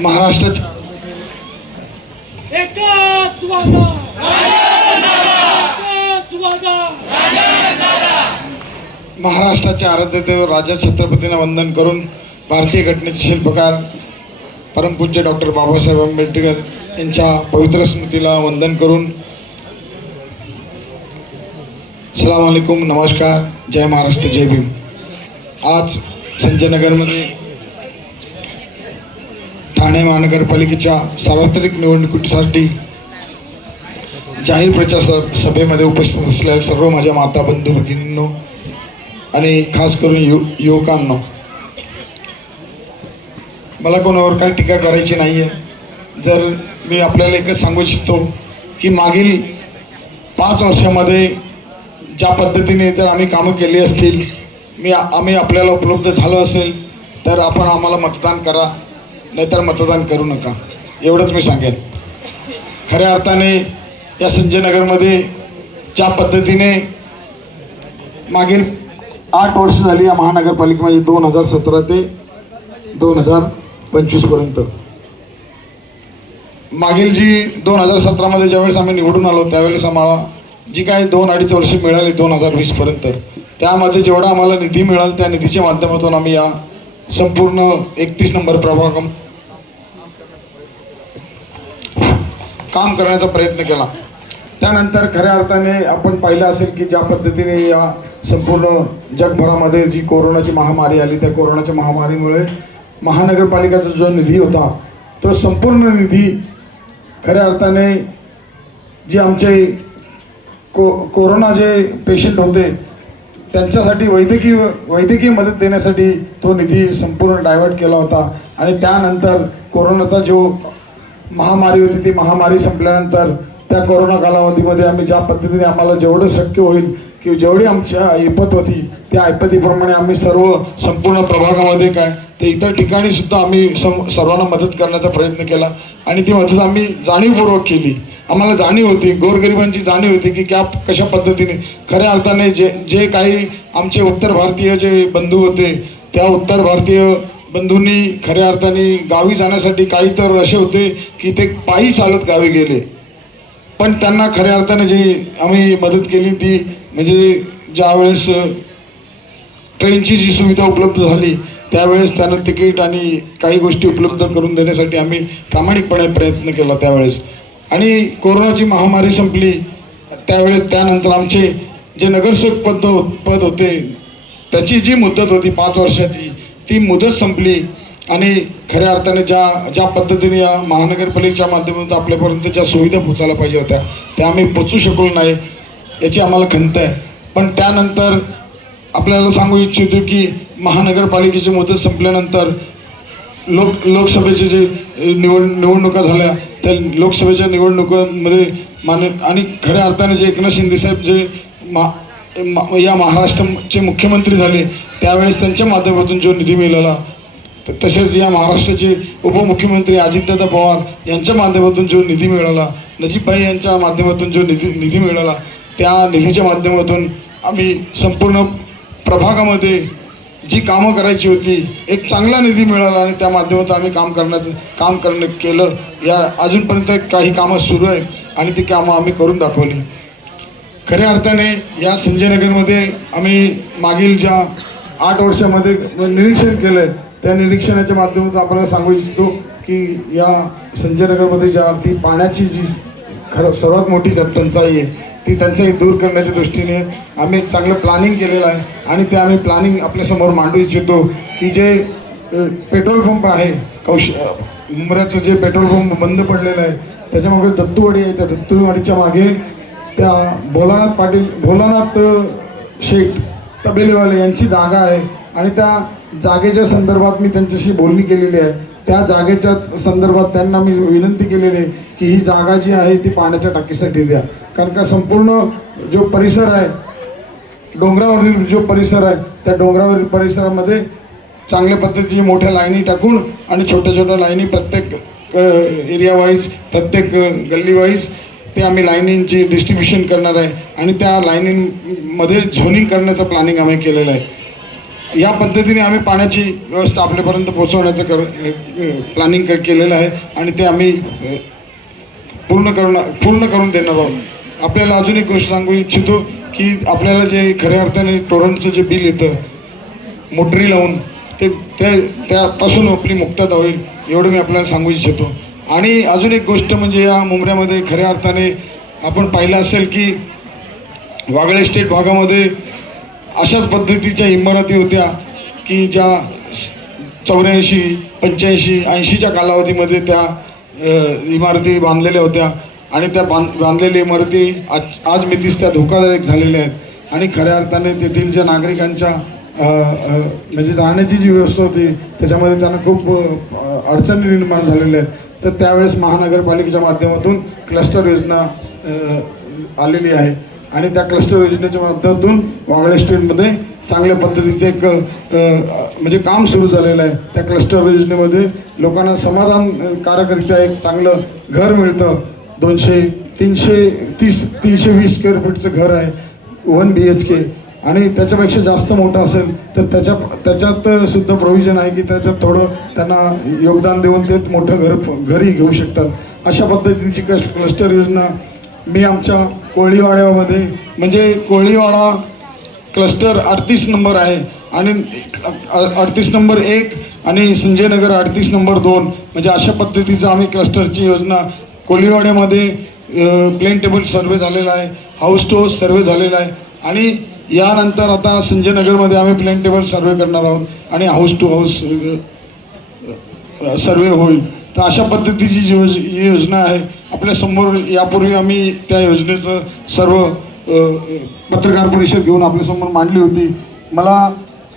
महाराष्ट्राच्या महाराष्ट्राच्या महाराष्ट्राचे आराध्यदेव राजा छत्रपतींना वंदन करून भारतीय घटनेचे शिल्पकार परमपूज्य डॉक्टर बाबासाहेब आंबेडकर यांच्या पवित्र स्मृतीला वंदन करून सलाम अलैकुम नमस्कार जय महाराष्ट्र जय भीम. आज संजयनगरमध्ये ठाणे महानगरपालिकेच्या सार्वत्रिक निवडणुकीसाठी जाहीर प्रचार स- सभेमध्ये उपस्थित असलेल्या सर्व माझ्या माता बंधू भगिनींनो आणि खास करून यु युवकांनो मला कोणावर काही टीका करायची नाही आहे जर मी आपल्याला एकच सांगू इच्छितो की मागील पाच वर्षामध्ये ज्या पद्धतीने जर आम्ही कामं केली असतील मी आम्ही आपल्याला उपलब्ध झालो असेल तर आपण आम्हाला मतदान करा. नाहीतर मतदान करू नका. एवढंच मी सांगेन. खऱ्या अर्थाने या संजयनगरमध्ये ज्या पद्धतीने मागील आठ वर्ष झाली या महानगरपालिकेमध्ये म्हणजे दोन हजार सतरा ते दोन हजार पंचवीसपर्यंत मागील जी दोन हजार सतरामध्ये ज्यावेळेस आम्ही निवडून आलो त्यावेळेस आम्हाला जी काय दोन अडीच वर्ष मिळाली दोन हजार वीसपर्यंत त्यामध्ये जेवढा आम्हाला निधी मिळाला त्या निधीच्या माध्यमातून आम्ही या संपूर्ण एकतीस नंबर प्रभाग काम करण्याचा प्रयत्न केला. त्यानंतर खऱ्या अर्थाने आपण पाहिलं असेल की ज्या पद्धतीने या संपूर्ण जगभरामध्ये जी कोरोनाची महामारी आली त्या कोरोनाच्या महामारीमुळे महानगरपालिकेचा जो निधी होता तो संपूर्ण निधी खऱ्या अर्थाने जे आमचे को कोरोना जे पेशंट होते त्यांच्यासाठी वैद्यकीय वैद्यकीय मदत देण्यासाठी तो निधी संपूर्ण डायव्हर्ट केला होता. आणि त्यानंतर कोरोनाचा जो महामारी होती ती महामारी संपल्यानंतर त्या कोरोना कालावधीमध्ये आम्ही ज्या पद्धतीने आम्हाला जेवढं शक्य होईल की जेवढी आमच्या ऐपत होती त्या ऐपतीप्रमाणे आम्ही सर्व संपूर्ण प्रभागामध्ये काय ते इतर ठिकाणी सुद्धा आम्ही सम सर्वांना मदत करण्याचा प्रयत्न केला. आणि ती मदत आम्ही जाणीवपूर्वक केली. आम्हाला जाणीव होती गोरगरिबांची जाणीव होती की क्या कशा पद्धतीने खऱ्या अर्थाने जे जे काही आमचे उत्तर भारतीय जे बंधू होते त्या उत्तर भारतीय बंधूंनी खऱ्या अर्थाने गावी जाण्यासाठी काही तर असे होते की ते पायी चालत गावी गेले. पण त्यांना खऱ्या अर्थाने जी आम्ही मदत केली ती म्हणजे ज्यावेळेस ट्रेनची जी सुविधा उपलब्ध झाली त्यावेळेस त्यांना तिकीट आणि काही गोष्टी उपलब्ध करून देण्यासाठी आम्ही प्रामाणिकपणे प्रयत्न केला त्यावेळेस. आणि कोरोनाची महामारी संपली त्यावेळेस त्यानंतर आमचे जे नगरसेवक पद हो-, पद होते त्याची जी मुदत होती पाच वर्षाची ती मुदत संपली. आणि खऱ्या अर्थाने ज्या ज्या पद्धतीने या महानगरपालिकेच्या माध्यमातून आपल्यापर्यंत ज्या सुविधा पोचायला पाहिजे होत्या त्या आम्ही पोचू शकलो नाही याची आम्हाला खंत आहे. पण त्यानंतर आपल्याला सांगू इच्छितो की महानगरपालिकेची मुदत संपल्यानंतर लोक लोकसभेचे जे निवड निवडणुका झाल्या त्या लोकसभेच्या निवडणुकांमध्ये माने आणि खऱ्या अर्थाने जे एकनाथ शिंदेसाहेब जे मा या महाराष्ट्राचे मुख्यमंत्री झाले त्यावेळेस त्यांच्या माध्यमातून जो निधी मिळाला तसेच या महाराष्ट्राचे उपमुख्यमंत्री अजितदादा पवार यांच्या माध्यमातून जो निधी मिळाला नजीबभाई यांच्या माध्यमातून जो निधी निधी मिळाला त्या निधीच्या माध्यमातून आम्ही संपूर्ण प्रभागामध्ये जी कामं करायची होती एक चांगला निधी मिळाला आणि त्या माध्यमातून आम्ही काम करण्याचं काम करणं केलं. या अजूनपर्यंत काही कामं सुरू आहेत आणि ती कामं आम्ही करून दाखवली. खऱ्या अर्थाने या संजयनगरमध्ये आम्ही मागील ज्या आठ वर्षामध्ये निरीक्षण केलं आहे त्या निरीक्षणाच्या माध्यमातून आपल्याला सांगू इच्छितो की या संजयनगरमध्ये ज्या ती पाण्याची जी खरं सर्वात मोठी टंचाई आहे ती टंचाई दूर करण्याच्या दृष्टीने आम्ही एक चांगलं प्लॅनिंग केलेलं आहे. आणि ते आम्ही प्लॅनिंग आपल्यासमोर मांडू इच्छितो की जे पेट्रोल पंप आहे कौश मुंबऱ्याचं जे पेट्रोल पंप बंद पडलेलं आहे त्याच्यामागे दत्तूवाडी आहे त्या दत्तूवाडीच्या मागे त्या भोलानाथ पाटील भोलानाथ शेठ तबेलेवाले यांची जागा आहे. आणि त्या जागेच्या संदर्भात मी त्यांच्याशी बोलणी केलेली आहे. त्या जागेच्या संदर्भात त्यांना मी विनंती केलेली आहे की ही जागा जी आहे ती पाण्याच्या टाकीसाठी द्या. कारण का संपूर्ण जो परिसर आहे डोंगरावरील जो परिसर आहे त्या डोंगरावरील परिसरामध्ये चांगल्या पद्धतीची मोठ्या लाईनी टाकून आणि छोट्या छोट्या लाईनी प्रत्येक एरिया वाईज प्रत्येक गल्ली वाईज ते आम्ही लाईनींची डिस्ट्रीब्युशन करणार आहे. आणि त्या लाईनींमध्ये झोनिंग करण्याचं प्लॅनिंग आम्ही केलेलं आहे. या पद्धतीने आम्ही पाण्याची व्यवस्था आपल्यापर्यंत पोहोचवण्याचं कर प्लॅनिंग केलेलं आहे आणि ते आम्ही पूर्ण करून पूर्ण करून देणार आहोत. आपल्याला अजून एक गोष्ट सांगू इच्छितो की आपल्याला जे खऱ्या अर्थाने टोरंटचं जे बिल येतं मोटरी लावून ते त्यापासून आपली मुक्तता होईल एवढं मी आपल्याला सांगू इच्छितो. आणि अजून एक गोष्ट म्हणजे या मुंबऱ्यामध्ये खऱ्या अर्थाने आपण पाहिलं असेल की वागळे स्टेट भागामध्ये अशाच पद्धतीच्या इमारती होत्या की ज्या चौऱ्याऐंशी पंच्याऐंशी ऐंशीच्या कालावधीमध्ये त्या इमारती बांधलेल्या होत्या. आणि त्या बांध बांधलेल्या इमारती आज आज मितीस त्या धोकादायक झालेल्या आहेत. आणि खऱ्या अर्थाने तेथील ज्या नागरिकांच्या म्हणजे राहण्याची जी व्यवस्था होती त्याच्यामध्ये त्यांना खूप अडचणी निर्माण झालेल्या आहेत. तर त्यावेळेस महानगरपालिकेच्या माध्यमातून क्लस्टर योजना आलेली आहे. आणि त्या क्लस्टर योजनेच्या माध्यमातून वागळे स्टेटमध्ये चांगल्या पद्धतीचे एक म्हणजे काम सुरू झालेलं आहे. त्या क्लस्टर योजनेमध्ये लोकांना समाधानकारकरित्या एक चांगलं घर मिळतं. दोनशे तीनशे तीस तीनशे वीस स्क्वेअर फीटचं घर आहे. वन बी एच के आणि त्याच्यापेक्षा जास्त मोठं असेल तर त्याच्या त्याच्यात सुद्धा प्रोव्हिजन आहे की त्याच्यात थोडं त्यांना योगदान देऊन ते मोठं घर घरी घेऊ शकतात. अशा पद्धतीची कस क्लस्टर योजना मी आमच्या कोळीवाड्यामध्ये म्हणजे कोळीवाडा क्लस्टर अडतीस नंबर आहे आणि अडतीस नंबर एक आणि संजय नगर अडतीस नंबर दोन. म्हणजे अशा पद्धतीचं आम्ही क्लस्टरची योजना कोळीवाड्यामध्ये प्लेन टेबल सर्वे झालेला आहे हाऊस टू हाऊस सर्वे झालेला आहे. आणि यानंतर आता संजय नगरमध्ये आम्ही प्लेन टेबल सर्वे करणार आहोत आणि हाऊस टू हाऊस सर्वे होईल. तर अशा पद्धतीची जी योज ही योजना आहे आपल्यासमोर यापूर्वी आम्ही त्या योजनेचं सर्व पत्रकार परिषद घेऊन आपल्यासमोर मांडली होती. मला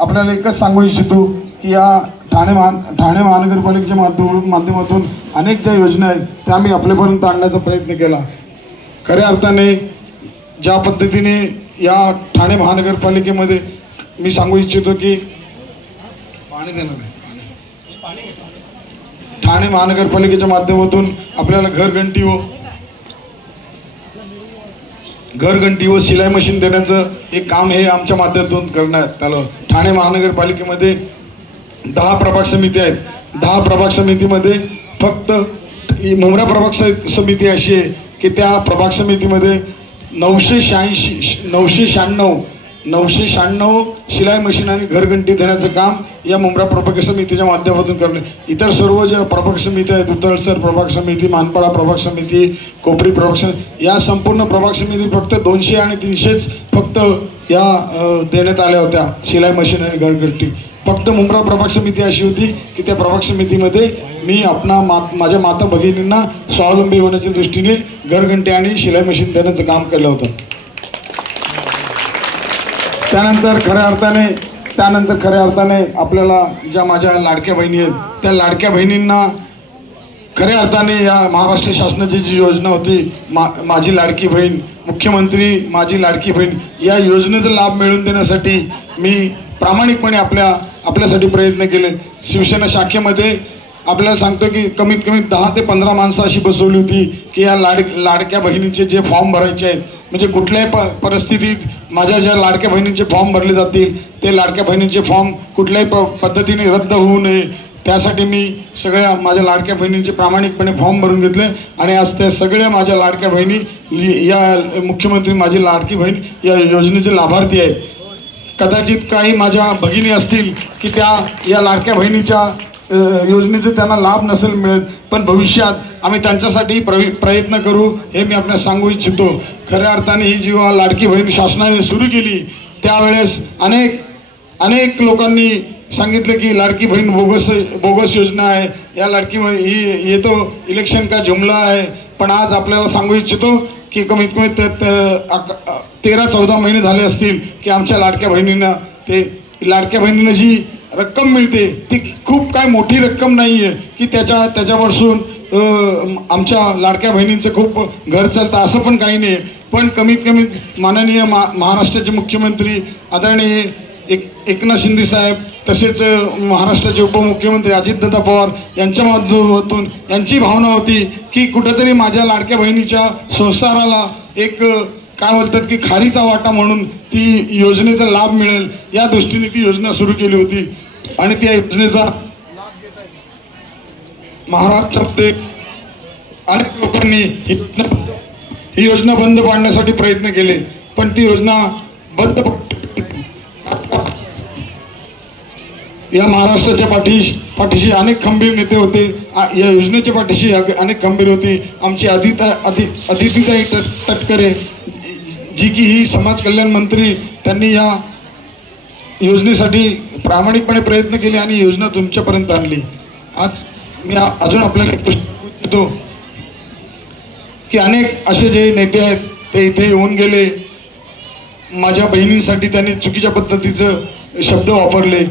आपल्याला एकच सांगू इच्छितो की या ठाणे महा ठाणे महानगरपालिकेच्या माध्यम माध्यमातून अनेक ज्या योजना आहेत त्या आम्ही आपल्यापर्यंत आणण्याचा प्रयत्न केला. खऱ्या अर्थाने ज्या पद्धतीने या ठाणे महानगरपालिकेमध्ये मी सांगू इच्छितो की पाणी देणार आहे ठाणे महानगरपालिकेच्या माध्यमातून आपल्याला घरघंटी व घरघंटी व शिलाई मशीन देण्याचं एक काम हे आमच्या माध्यमातून करण्यात आलं. ठाणे महानगरपालिकेमध्ये दहा प्रभाग समिती आहेत. दहा प्रभाग समितीमध्ये फक्त ही प्रभाग समिती अशी आहे की त्या प्रभाग समितीमध्ये नऊशे शहाऐंशी नऊशे शहाण्णव नऊशे शहाण्णव शिलाई मशीन आणि घरघंटी देण्याचं काम या मुंब्रा प्रभाग समितीच्या माध्यमातून करणे इतर सर्व ज्या प्रभाग समिती आहेत उत्तरसर प्रभाग समिती मानपाडा प्रभाग समिती कोपरी प्रभाग समिती या संपूर्ण प्रभाग समिती फक्त दोनशे आणि तीनशेच फक्त या देण्यात आल्या होत्या शिलाई मशीन आणि घरघंटी. फक्त मुंब्रा प्रभाग समिती अशी होती की त्या प्रभाग समितीमध्ये मी आपणा मा माझ्या माता भगिनींना स्वावलंबी होण्याच्या दृष्टीने घरघंटी आणि शिलाई मशीन देण्याचं काम केलं होतं. त्यानंतर खऱ्या अर्थाने त्यानंतर खऱ्या अर्थाने आपल्याला ज्या माझ्या लाडक्या बहिणी आहेत त्या लाडक्या बहिणींना खऱ्या अर्थाने या महाराष्ट्र शासनाची जी योजना होती मा माझी लाडकी बहीण मुख्यमंत्री माझी लाडकी बहीण या योजनेचा लाभ मिळवून देण्यासाठी मी प्रामाणिकपणे आपल्या आपल्यासाठी प्रयत्न केले. शिवसेना शाखेमध्ये आपल्याला सांगतो की कमीत कमी दहा ते पंधरा माणसं अशी बसवली होती की या लाड लाडक्या बहिणींचे जे फॉर्म भरायचे आहेत म्हणजे कुठल्याही प परिस्थितीत माझ्या ज्या लाडक्या बहिणींचे फॉर्म भरले जातील ते लाडक्या बहिणींचे फॉर्म कुठल्याही प पद्धतीने रद्द होऊ नये. त्यासाठी मी सगळ्या माझ्या लाडक्या बहिणींचे प्रामाणिकपणे फॉर्म भरून घेतले आणि आज त्या सगळ्या माझ्या लाडक्या बहिणी या मुख्यमंत्री माझी लाडकी बहीण या योजनेचे लाभार्थी आहेत. कदाचित काही माझ्या भगिनी असतील की त्या या लाडक्या बहिणीच्या योजनेचे त्यांना लाभ नसेल मिळत पण भविष्यात आम्ही त्यांच्यासाठी प्रवि प्रयत्न करू हे मी आपल्याला सांगू इच्छितो. खऱ्या अर्थाने ही जेव्हा लाडकी बहीण शासनाने सुरू केली त्यावेळेस अनेक अनेक लोकांनी सांगितलं की लाडकी बहीण बोगस बोगस योजना आहे या लाडकी ही येतो इलेक्शन का जुमला आहे पण आज आपल्याला सांगू इच्छितो की कमीत कमी तेरा चौदा महिने झाले असतील की आमच्या लाडक्या बहिणींना ते लाडक्या बहिणीनं जी रक्कम मिळते. ती खूप काय मोठी रक्कम नाही आहे की त्याच्या त्याच्यापासून आमच्या लाडक्या बहिणींचं खूप घर चालतं असं पण काही नाही पण कमीत कमी माननीय मा महाराष्ट्राचे मुख्यमंत्री आदरणीय एक एकनाथ शिंदे साहेब तसेच महाराष्ट्राचे उपमुख्यमंत्री अजितदादा पवार यांच्या माध्यमातून यांची भावना होती की कुठंतरी माझ्या लाडक्या बहिणीच्या संसाराला एक काय बोलतात की खारीचा वाटा म्हणून ती योजनेचा लाभ मिळेल. या दृष्टीने ती योजना सुरू केली होती. आणि त्या योजनेचा महाराष्ट्रातले अनेक लोकांनी ही योजना बंद पाडण्यासाठी प्रयत्न केले. पण ती योजना बंद या महाराष्ट्राच्या पाठीशी पाठीशी अनेक खंबीर नेते होते. या योजनेच्या पाठीशी अनेक खंबीर होती. आमची आदिता अदि अदितीताई तटकरे जी की ही समाज कल्याण मंत्री त्यांनी या योजनेसाठी प्रामाणिकपणे प्रयत्न केले आणि योजना तुमच्यापर्यंत आणली. आज मी अजून आपल्याला एक प्रश्न देतो की अनेक असे जे नेते आहेत ते इथे येऊन गेले. माझ्या बहिणींसाठी त्यांनी चुकीच्या पद्धतीचं शब्द वापरले.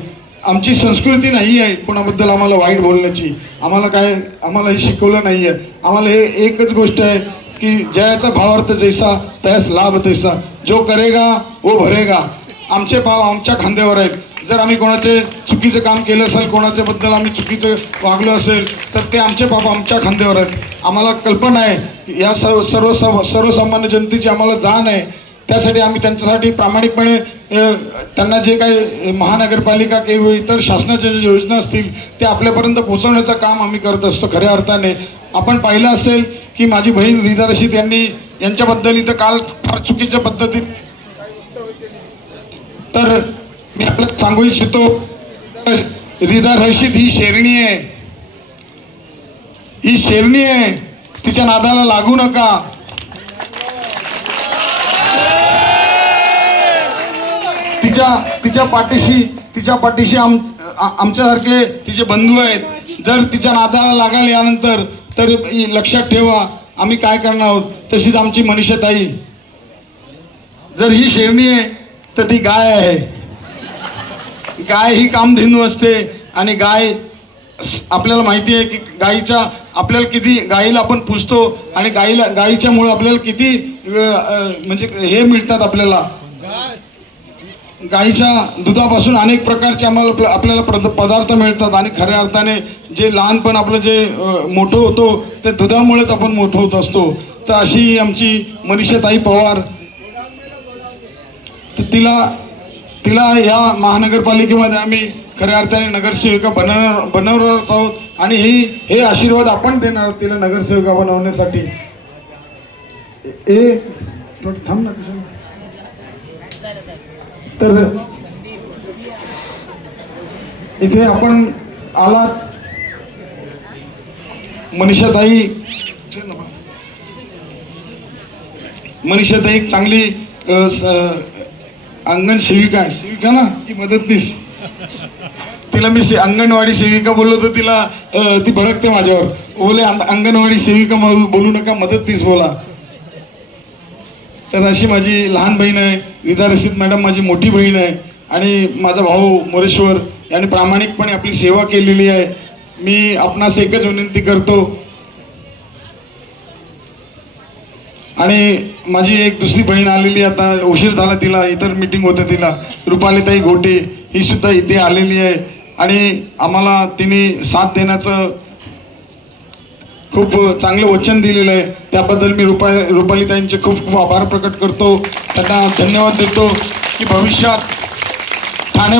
आमची संस्कृती नाही आहे कोणाबद्दल आम्हाला वाईट बोलण्याची. आम्हाला काय आम्हाला हे शिकवलं नाही आहे. आम्हाला हे एकच गोष्ट आहे की जयाचा भावार्थ जैसा त्यास लाभ तैसा. जो करेगा वो भरेगा. आमचे पाव आमच्या खांद्यावर आहेत. जर आम्ही कोणाचे चुकीचं काम केलं असेल कोणाच्याबद्दल आम्ही चुकीचं वागलो असेल तर ते आमचे पाप आमच्या खांद्यावर आहेत. आम्हाला कल्पना आहे की या सर्व सर्व सर्वसामान्य जनतेची आम्हाला जाण आहे. त्यासाठी आम्ही त्यांच्यासाठी प्रामाणिकपणे त्यांना जे काही महानगरपालिका किंवा इतर शासनाच्या ज्या योजना असतील ते आपल्यापर्यंत पोहोचवण्याचं काम आम्ही करत असतो खऱ्या अर्थाने. आपण पाहिलं असेल की माझी बहीण रिजा रशीद यांनी यांच्याबद्दल इथं काल फार चुकीच्या पद्धतीने तर मी आपल्याला सांगू इच्छितो रिजा रशीद ही शेरणी आहे. ही शेरणी आहे तिच्या नादाला लागू नका. तिच्या तिच्या पाठीशी तिच्या पाठीशी आम आमच्यासारखे तिचे बंधू आहेत. जर तिच्या नादाला लागाल यानंतर तर लक्षात ठेवा आम्ही काय करणार आहोत? तशीच आमची मनीषताई जर ही शेरणी आहे तर ती गाय आहे. गाय ही कामधेनू असते आणि गाय आपल्याला माहिती आहे की गायीच्या आपल्याला किती गाईला आपण पुजतो आणि गाईला गाईच्यामुळे आपल्याला किती म्हणजे हे मिळतात आपल्याला. गाईच्या दुधापासून अनेक प्रकारचे आम्हाला आपल्याला प्रद- पदार्थ मिळतात आणि खऱ्या अर्थाने जे लहानपण आपलं जे मोठं होतो ते दुधामुळेच आपण मोठं होत असतो. तर अशी आमची मनीषाताई पवार तर तिला तिला या महानगरपालिकेमध्ये आम्ही खऱ्या अर्थाने नगरसेविका बनवणार बनवणार आहोत आणि ही हे आशीर्वाद आपण देणार आहोत तिला नगरसेविका बनवण्यासाठी. ए थांब ना तर इथे आपण आलात. मनीषाताई मनीषाताई एक चांगली स- अंगण सेविका आहे. सेविका ना ती मदतनीस. तिला मी से- अंगणवाडी सेविका बोललो तर तिला ती भडकते माझ्यावर. बोले "अंग- अंगणवाडी सेविका बोलू नका मदतनीस बोला. तर अशी माझी लहान बहीण आहे. विदा रशीद मॅडम माझी मोठी बहीण आहे. आणि माझा भाऊ मोरेश्वर यांनी प्रामाणिकपणे आपली सेवा केलेली आहे. मी आपणास एकच विनंती करतो आणि माझी एक दुसरी बहीण आलेली आता उशीर झाला तिला इतर मीटिंग होते तिला. रुपालीताई घोटे ही सुद्धा इथे आलेली आहे. आणि आम्हाला तिने साथ देण्याचं खूप चांगलं वचन दिलेलं आहे. त्याबद्दल मी रुपा रुपालीताईंचे खूप खूप आभार प्रकट करतो. त्यांना धन्यवाद देतो की भविष्यात ठाणे